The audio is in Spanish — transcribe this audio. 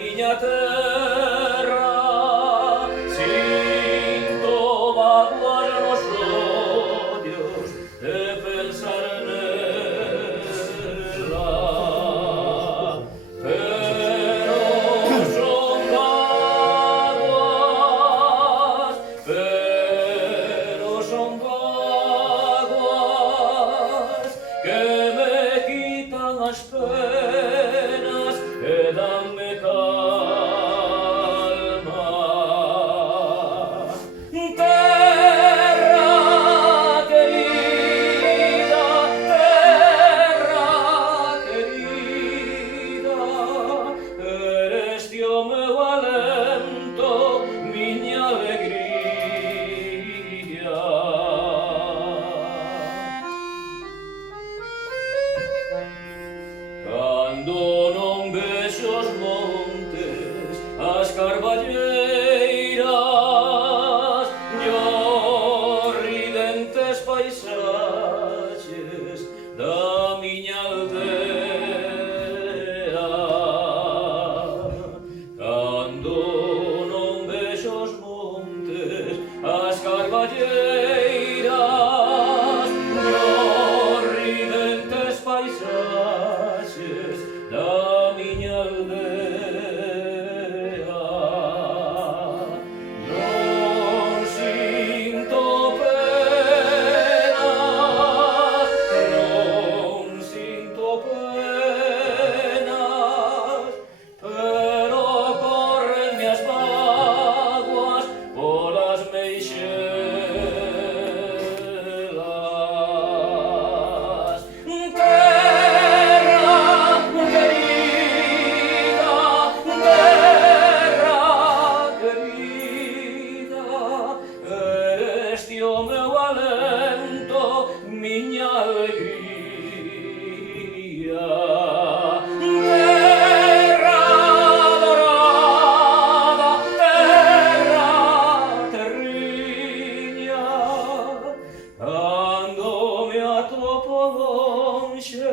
Minha terra sinto mágoas nos ollos de pensar nela, pero son vaguas, que me quitan as penas e danme calma. Terra querida, eres ti o meu alento, miña alegría. Cando non vexo os montes, as carballeiras e os ridentes paisaxes da miña aldea. Cando non vexo os montes, as carballeiras e os ridentes paisaxes da miña aldea, non sinto penas, pero correnme as vaguas polas meixelas. Eres ti o meu alento, miña alegría. Terra dorada, terra terriña, cando me atopo lonxe,